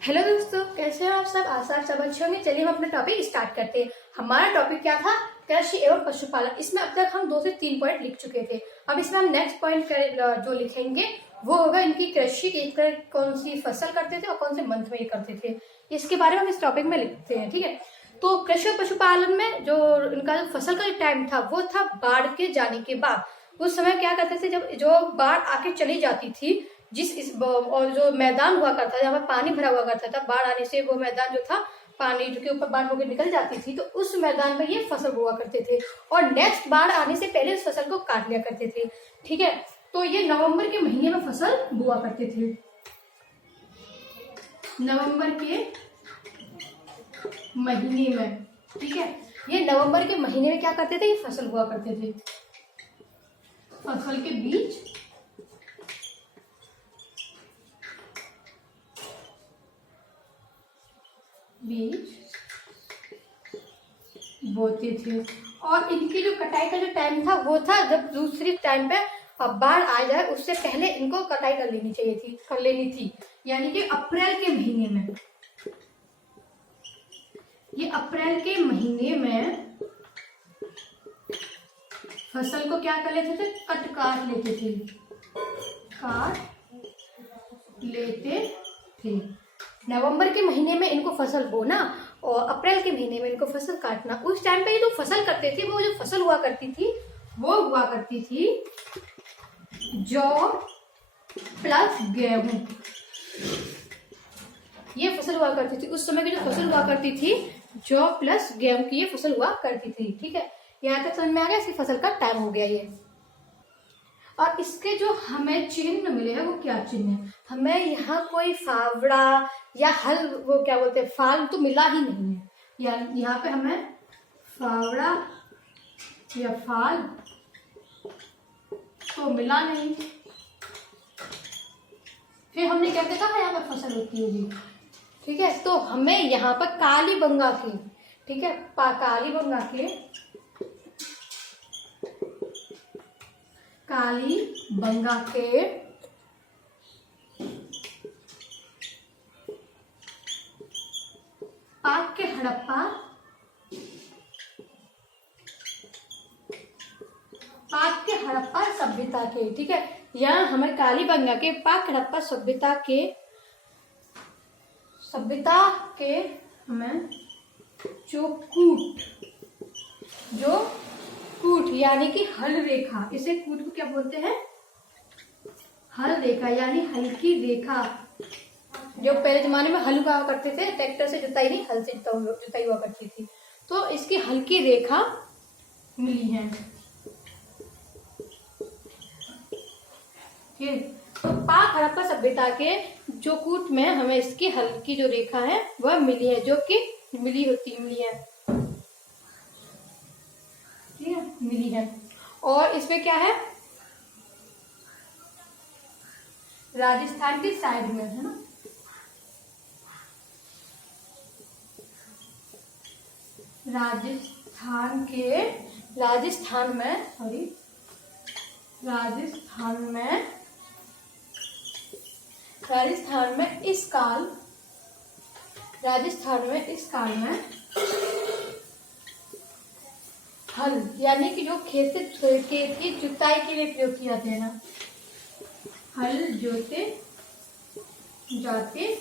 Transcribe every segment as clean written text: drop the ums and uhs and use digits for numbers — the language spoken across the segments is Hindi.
हेलो दोस्तों, कैसे हो आप सब? आशा आप सब अच्छे होंगे। चलिए हम अपना टॉपिक स्टार्ट करते हैं। हमारा टॉपिक क्या था? कृषि एवं पशुपालन। इसमें अब तक हम 2 से 3 पॉइंट लिख चुके थे। अब इसमें हम नेक्स्ट पॉइंट जो लिखेंगे वो होगा इनकी कृषि, कौन सी फसल करते थे और कौन से मंथ में ये करते थे, इसके बारे में हम इस टॉपिक में लिखते हैं। ठीक है, तो कृषि और पशुपालन में जो इनका जो फसल का टाइम था वो था बाढ़ के जाने के बाद। उस समय क्या करते थे, जब जो बाढ़ आके चली जाती थी, और जो मैदान हुआ करता था जहाँ पर पानी भरा हुआ करता था, बाढ़ आने से वो मैदान जो था पानी जो के ऊपर बाढ़ होकर निकल जाती थी, तो उस मैदान में ये फसल बोआ करते थे और नेक्स्ट बाढ़ आने से पहले उस फसल को काट लिया करते थे। ठीक है, तो ये नवंबर के महीने में फसल बोआ करते थे। नवंबर के महीने में, ठीक है, ये नवंबर के महीने में क्या करते थे, ये फसल बोआ करते थे। फसल के बीज बोते थे और इनकी जो कटाई का जो टाइम था वो था जब दूसरी टाइम पे अब बाढ़ आ जाए उससे पहले इनको कटाई कर लेनी थी, यानी कि अप्रैल के महीने में। ये अप्रैल के महीने में फसल को क्या कर लेते थे, काट लेते थे। नवंबर के महीने में इनको फसल बोना और अप्रैल के महीने में इनको फसल काटना। उस टाइम पे ये जो फसल करते थे, वो जो फसल हुआ करती थी वो हुआ करती थी जौ प्लस गेहूं। ये फसल हुआ करती थी, उस समय की जो फसल हुआ करती थी जौ प्लस गेहूं की ये फसल हुआ करती थी। ठीक है, यहाँ तक समझ में आ गया। इसकी फसल का टाइम हो गया ये। और इसके जो हमें चिन्ह मिले हैं वो क्या चिन्ह है? हमें यहाँ कोई फावड़ा या हल, वो क्या बोलते हैं, फाल तो मिला ही नहीं है। यहाँ पे हमें फावड़ा या फाल तो मिला नहीं। फिर हमने क्या देखा है, यहाँ पे फसल होती होगी। ठीक है, तो हमें यहाँ पर कालीबंगा की, ठीक है, कालीबंगा के पाक के हड़प्पा सभ्यता के, ठीक है, यहाँ हमें कालीबंगा के पाक हड़प्पा सभ्यता के हमें जो कूट यानी कि हल रेखा, इसे कूट को क्या बोलते हैं, हल रेखा, यानी हल्की रेखा। जो पहले जमाने में हल हुआ करते थे, ट्रैक्टर से जुताई नहीं, हल से जुताई हुआ करती थी, तो इसकी हल्की रेखा मिली है। तो पाक हड़प्पा सभ्यता के जो कूट में हमें इसकी हल्की जो रेखा है वह मिली है, जो कि मिली है। और इसमें क्या है, राजस्थान की साइड में है ना, राजस्थान में इस काल में हल यानी कि जो खेत की जुताई के लिए प्रयोग किया जाते हैं ना, हल जोते जाते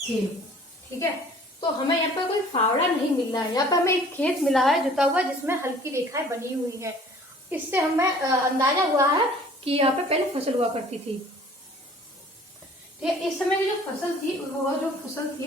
थे। ठीक है, तो हमें यहाँ पर कोई फावड़ा नहीं मिल रहा है, यहाँ पर हमें एक खेत मिला है जुता हुआ जिसमें हल्की रेखाएं बनी हुई है। इससे हमें अंदाजा हुआ है कि यहाँ पे पहले फसल हुआ करती थी। ठीक है, इस समय की जो फसल थी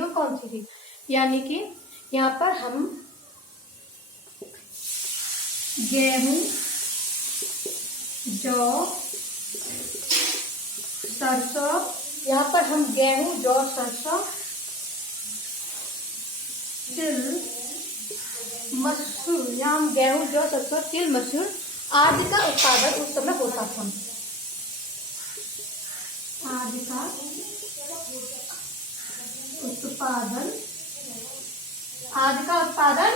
वो कौन सी थी, यानी कि यहाँ पर हम गेहूं, जौ, सरसों, यहाँ पर हम गेहूं, जौ, सरसों, तिल, मसूर, यहाँ हम गेहूं, जौ, सरसों, तिल, मसूर आदि का उत्पादन उस समय होता था। आदि का उत्पादन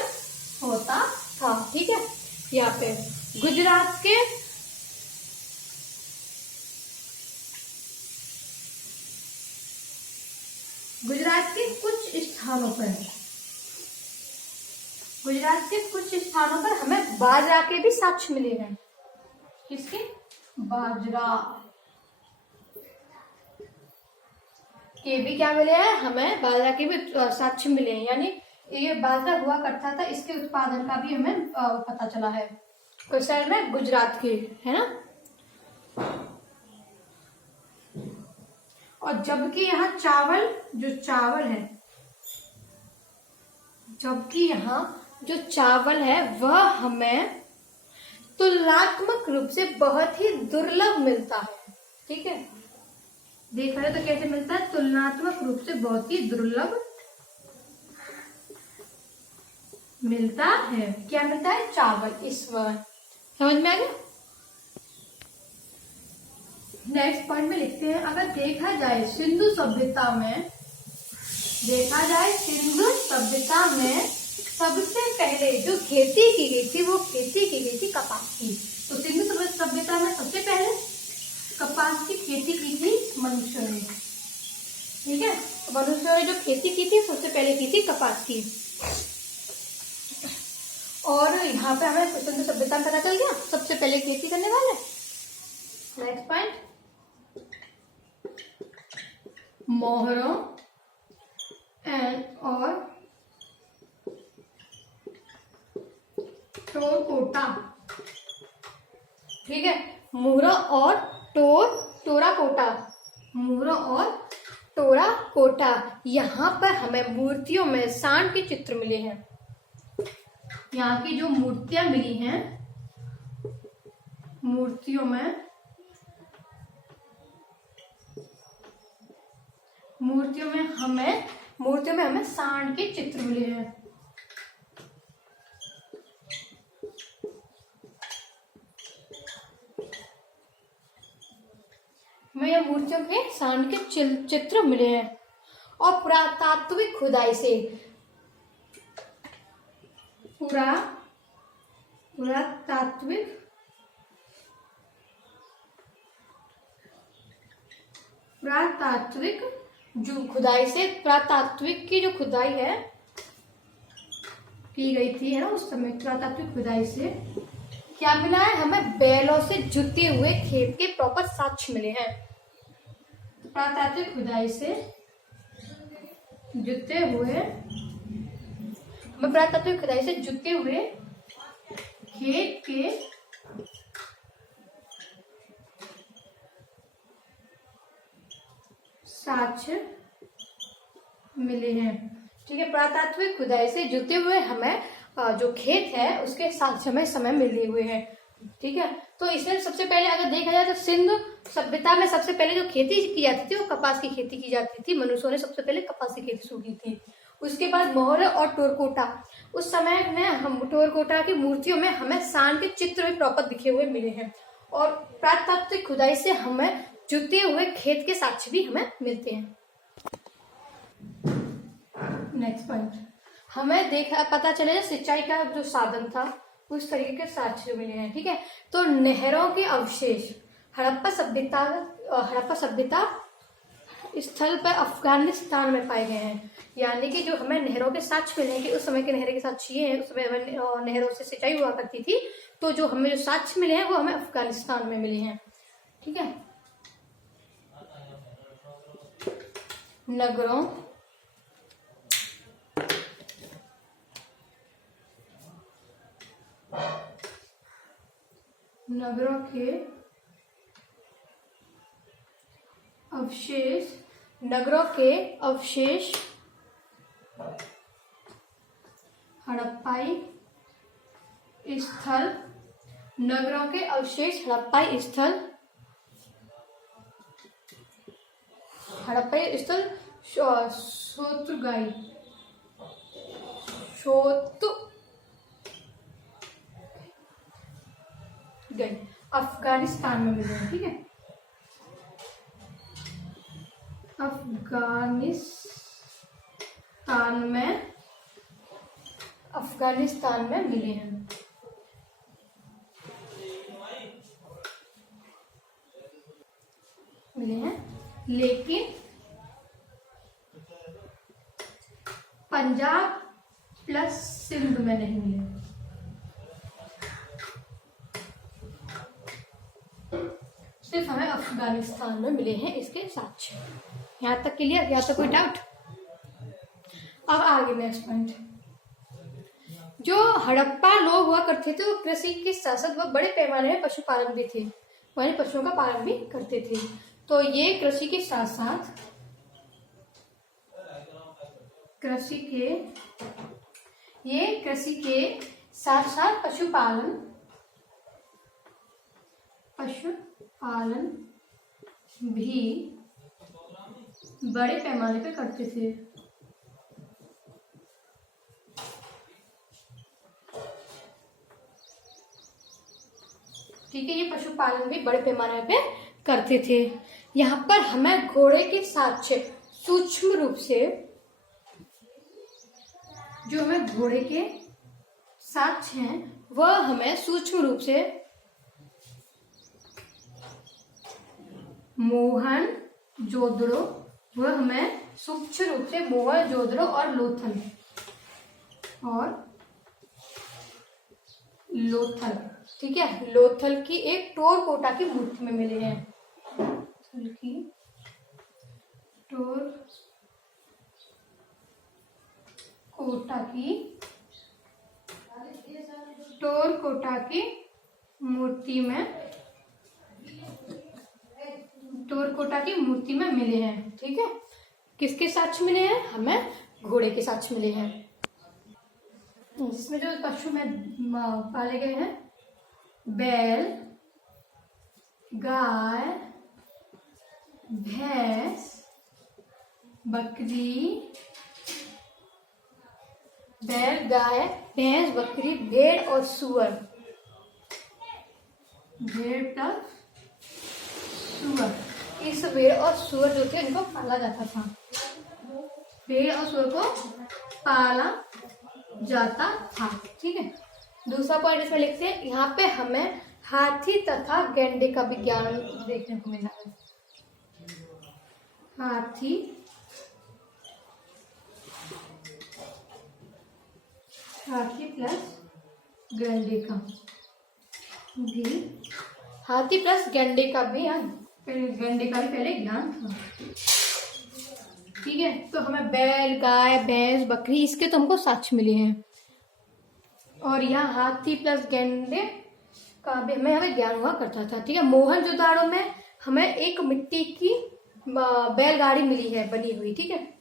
होता था। ठीक है, यहाँ पे गुजरात के गुजरात के कुछ स्थानों पर, गुजरात के कुछ स्थानों पर हमें बाजरा के भी साक्ष्य मिले हैं। किसके? बाजरा के भी क्या मिले हैं? हमें बाजरा के भी साक्ष्य मिले हैं, यानी ये बाजरा हुआ करता था, इसके उत्पादन का भी हमें पता चला है। कोई शहर में? गुजरात के, है ना। और जबकि यहाँ चावल, जो चावल है, जबकि यहाँ जो चावल है वह हमें तुलनात्मक रूप से बहुत ही दुर्लभ मिलता है। ठीक है, देखा जाए तो कैसे मिलता है? तुलनात्मक रूप से बहुत ही दुर्लभ मिलता है। क्या मिलता है? चावल। इस बार समझ में आ गया। नेक्स्ट पॉइंट में लिखते हैं, अगर देखा जाए सिंधु सभ्यता में, देखा जाए सिंधु सभ्यता में सबसे पहले जो खेती की गई थी वो खेती की गई थी कपास की। तो सिंधु सभ्यता में सबसे पहले कपास की खेती की थी मनुष्यों ने। ठीक है, मनुष्यों ने जो खेती की थी सबसे पहले की थी कपास की। और यहाँ पे हमें सिंधु सभ्यता में पता चल गया सबसे पहले खेती करने वाले। नेक्स्ट पॉइंट, मोहरों एंड और टोरकोटा। ठीक है, मोहरा और टोराकोटा, मोहरा और टोराकोटा। यहाँ पर हमें मूर्तियों में सांड के चित्र मिले हैं। यहाँ की जो मूर्तियां मिली हैं, मूर्तियों में हमें सांड के चित्र मिले हैं। हमें यह मूर्तियों के सांड के चित्र मिले हैं। और पुरातात्विक खुदाई से, पुरातात्विक जो खुदाई से, पुरातात्विक की जो खुदाई है की गई थी, है ना, उस समय पुरातात्विक खुदाई से क्या मिला है? हमें बैलों से जुते हुए खेत के प्रॉपर साक्ष्य मिले हैं। पुरातात्विक खुदाई से जुते हुए, हमें पुरातात्विक खुदाई से जुते हुए खेत के साक्ष्य मिले हैं। ठीक है, पुरातात्विक खुदाई से जुते हुए हमें जो खेत है उसके साक्ष्य समय मिले हुए हैं। ठीक है, तो इसमें सबसे पहले अगर देखा जाए तो सिंधु सभ्यता में सबसे पहले जो खेती की जाती थी वो कपास की खेती की जाती थी। मनुष्यों ने सबसे पहले कपास की खेती शुरू की थी। उसके बाद मोहर और टोरकोटा, उस समय में हम टोरकोटा की मूर्तियों में हमें सांड के चित्र भी प्रॉपर दिखे हुए मिले हैं। और पुरातात्विक खुदाई से हमें जुते हुए खेत के साक्ष्य भी हमें मिलते हैं। नेक्स्ट पॉइंट, हमें पता चले सिंचाई का जो साधन था उस तरीके के साक्ष्य मिले हैं। ठीक है, तो नहरों के अवशेष हड़प्पा सभ्यता स्थल पर अफगानिस्तान में पाए गए हैं। यानी कि जो हमें नहरों के साक्ष्य मिले हैं कि उस समय के नहर के साक्ष्य ये हैं, उस समय नहरों से सिंचाई हुआ करती थी। तो जो हमें जो साक्ष्य मिले हैं वो हमें अफगानिस्तान में मिले हैं। ठीक है, नगरों के अवशेष हड़प्पाई स्थल, नगरों के अवशेष हड़प्पाई स्थल अफगानिस्तान में मिले हैं। ठीक है, अफगानिस्तान में मिले हैं। पंजाब प्लस सिंध में नहीं मिले, सिर्फ हमें अफगानिस्तान में मिले हैं इसके साक्ष्य। यहाँ तक क्लियर? यहाँ तक कोई डाउट? अब आगे नेक्स्ट पॉइंट, जो हड़प्पा लोग हुआ करते थे वो कृषि के साथ साथ वो बड़े पैमाने में पशुपालन भी थे, यानी पशुओं का पालन भी करते थे। तो ये कृषि के साथ साथ पशुपालन भी बड़े पैमाने पे करते थे। ठीक है, ये पशुपालन भी बड़े पैमाने पे करते थे। यहाँ पर हमें घोड़े के साक्ष्य सूक्ष्म रूप से, जो हमें घोड़े के साक्ष्य हैं वह हमें सूक्ष्म रूप से मोहनजोदड़ो, वह हमें सूक्ष्म रूप से मोहनजोदड़ो और लोथल, ठीक है, लोथल की एक टोर कोटा की मूर्ति में मिले हैं। टोर कोटा की मूर्ति में मिले हैं। ठीक है, किसके साक्ष्य मिले हैं? हमें घोड़े के साक्ष्य मिले हैं, जिसमें जो पशु में पाले गए हैं बैल, गाय, भैंस, बकरी, भेड़ और सुअर। इस भेड़ और सुअर जो थे इनको पाला जाता था, भेड़ और सुअर को पाला जाता था। ठीक है, दूसरा पॉइंट इसमें लिखते हैं, यहाँ पे हमें हाथी तथा गैंडे का भी ज्ञान देखने को मिला है। हाथी प्लस गैंडे का भी, गैंडे का भी पहले ज्ञान था। ठीक है, तो हमें बैल, गाय, भैंस, बकरी इसके तो हमको साक्ष्य मिले हैं, और यहाँ हाथी प्लस गैंडे का भी हमें ज्ञान हुआ करता था। ठीक है, मोहनजोदाड़ो में हमें एक मिट्टी की बैलगाड़ी मिली है बनी हुई। ठीक है,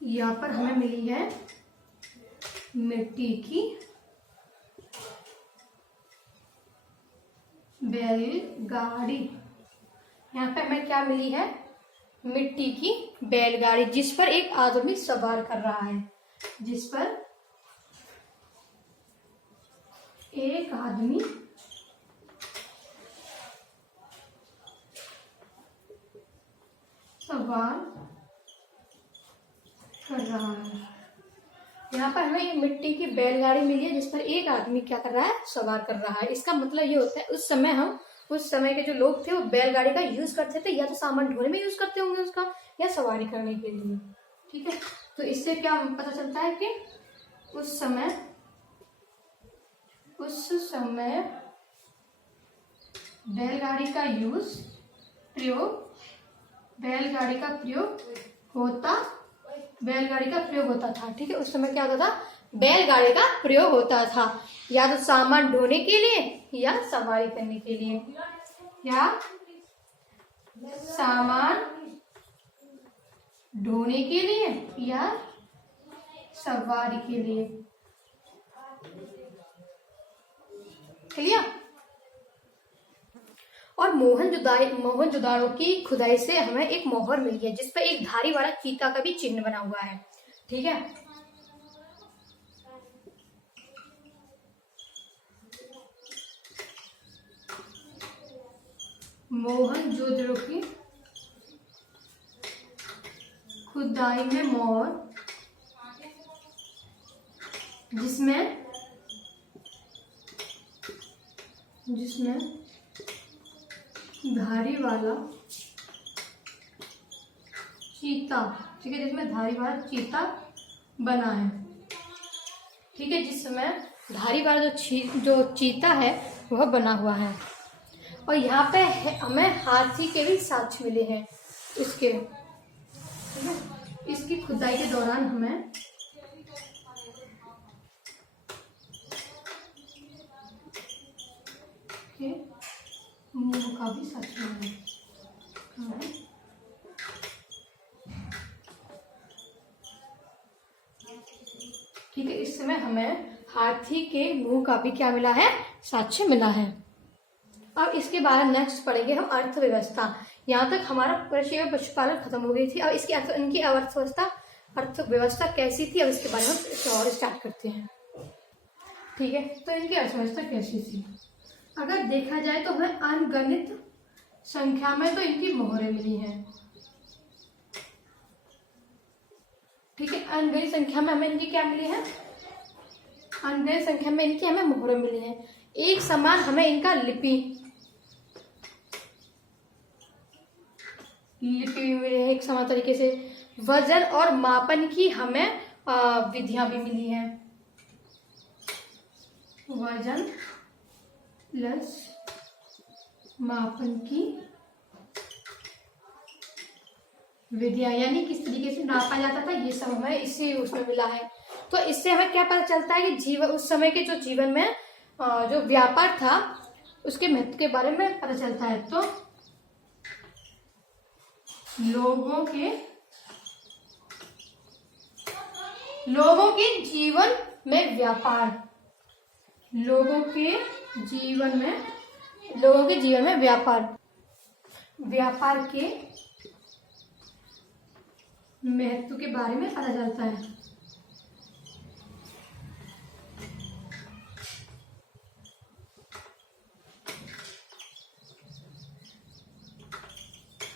यहाँ पर हमें मिली है मिट्टी की बैलगाड़ी। यहाँ पे हमें क्या मिली है? मिट्टी की बैलगाड़ी, जिस पर एक आदमी सवार कर रहा है, जिस पर एक आदमी सवार कर रहा है। यहाँ पर हमें ये मिट्टी की बैलगाड़ी मिली है जिस पर एक आदमी क्या कर रहा है? सवार कर रहा है। इसका मतलब ये होता है उस समय के जो लोग थे वो बैलगाड़ी का यूज करते थे, या तो सामान ढोने में यूज करते होंगे उसका, या सवारी करने के लिए। ठीक है, तो इससे क्या पता चलता है कि उस समय बैलगाड़ी का प्रयोग होता था। ठीक है, उस समय क्या होता था? बैलगाड़ी का प्रयोग होता था, या तो सामान ढोने के लिए या सवारी करने के लिए, या सामान ढोने के लिए या सवारी के लिए। क्लियर? और मोहनजोदाड़ो की खुदाई से हमें एक मोहर मिली है जिस पर एक धारी वाला चीता का भी चिन्ह बना हुआ है। ठीक है, मोहनजोदड़ो की खुदाई में मोहर, जिसमें धारी वाला चीता, ठीक है, जिसमें धारी वाला चीता बना है, ठीक है, जिसमें धारी वाला जो चीता है वह बना हुआ है। और यहाँ पे हमें हाथी के भी साक्ष्य मिले हैं इसके, ठीक है। इसकी खुदाई के दौरान हमें मुंह का भी साक्ष्य मिला है। ठीक है, इस समय हमें हाथी के मुंह का भी क्या मिला है, साक्ष्य मिला है। अब इसके बाद नेक्स्ट पढ़ेंगे हम अर्थव्यवस्था। यहाँ तक हमारा कृषि एवं पशुपालन खत्म हो गई थी। अब इसकी इनकी अर्थव्यवस्था कैसी थी, अब इसके बारे में और स्टार्ट करते हैं। ठीक है, तो इनकी अर्थव्यवस्था कैसी थी, अगर देखा जाए तो हमें अनगणित संख्या में तो इनकी मोहरें मिली हैं। ठीक है, अनगणित संख्या में हमें इनकी क्या मिली है, अनगणित संख्या में इनकी हमें मोहरें मिली हैं। एक समान हमें इनका लिपि मिली है, एक समान तरीके से वजन और मापन की हमें विधियां भी मिली हैं। वजन प्लस मापन की विधियां, यानी किस तरीके से नापा जाता था, ये सब हमें इसी उसमें मिला है। तो इससे हमें क्या पता चलता है कि उस समय के जो जीवन में जो व्यापार था उसके महत्व के बारे में पता चलता है। तो लोगों के जीवन में व्यापार, लोगों के जीवन में व्यापार के महत्व के बारे में पता चलता है।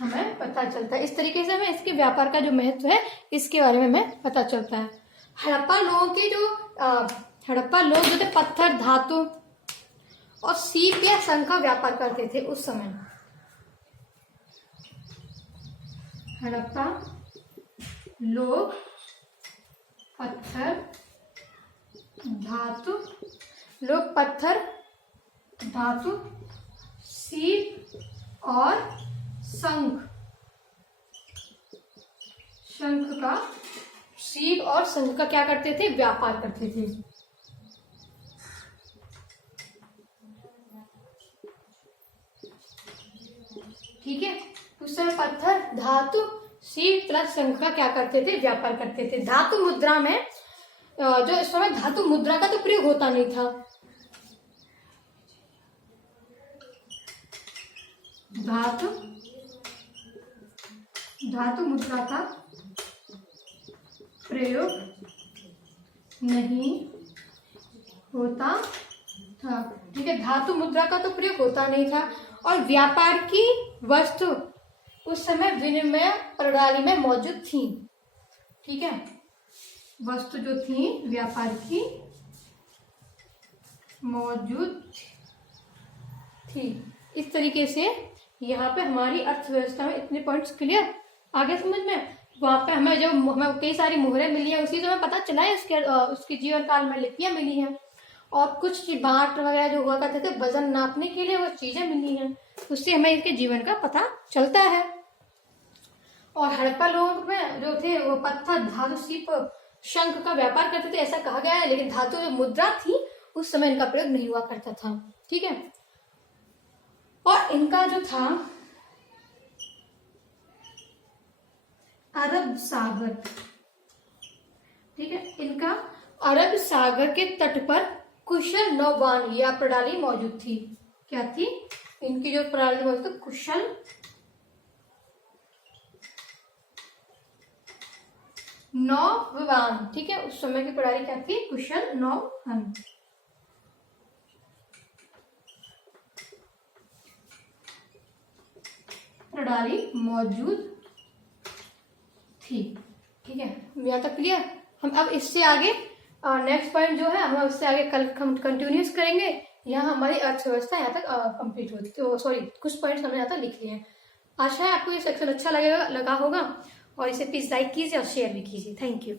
हमें पता चलता है इस तरीके से हमें इसके व्यापार का जो महत्व है इसके बारे में हमें पता चलता है। हड़प्पा लोग जो थे पत्थर, धातु और सीप या शंख का व्यापार करते थे उस समय। हड़प्पा लोग पत्थर, धातु, सीप और शंख का क्या करते थे, व्यापार करते थे। ठीक है, उस समय पत्थर, धातु, सीप प्लस शंख का क्या करते थे, व्यापार करते थे। धातु मुद्रा में जो इस समय धातु मुद्रा का तो प्रयोग होता नहीं था, धातु मुद्रा का प्रयोग नहीं होता था। ठीक है, धातु मुद्रा का तो प्रयोग होता नहीं था। और व्यापार की वस्तु उस समय विनिमय प्रणाली में मौजूद थी। ठीक है, वस्तु जो थी व्यापार की मौजूद थी। इस तरीके से यहाँ पे हमारी अर्थव्यवस्था में इतने पॉइंट्स क्लियर आगे समझ में। वहां पे हमें कई सारी मोहरें मिली है, उसी से हमें पता चला है उसके जीवन काल में लिपियां मिली हैं और कुछ बाट वगैरह जो हुआ करते थे वजन नापने के लिए वो चीजें मिली हैं, उससे हमें इसके जीवन का पता चलता है। और हड़प्पा लोग में जो थे वो पत्थर, धातु, सीप, शंख का व्यापार करते थे ऐसा कहा गया है, लेकिन धातु जो मुद्रा थी उस समय इनका प्रयोग नहीं हुआ करता था। ठीक है, और इनका जो था अरब सागर, ठीक है, इनका अरब सागर के तट पर कुशल नौवान या प्रणाली मौजूद थी। क्या थी इनकी जो प्रणाली मौजूद थी, कुशल नौवान। ठीक है, उस समय की प्रणाली क्या थी, कुशल नौवान। प्रणाली मौजूद थी। ठीक है, यहाँ तक क्लियर। हम अब इससे आगे नेक्स्ट पॉइंट जो है हम उससे आगे कल कंटिन्यूस करेंगे यहाँ हमारी अर्थव्यवस्था यहाँ तक कंप्लीट होती, तो सॉरी कुछ पॉइंट्स हमने यहाँ तक लिख लिए हैं। आशा है आपको ये सेक्शन अच्छा लगा होगा, और इसे प्लीज लाइक कीजिए और शेयर भी कीजिए। Thank you.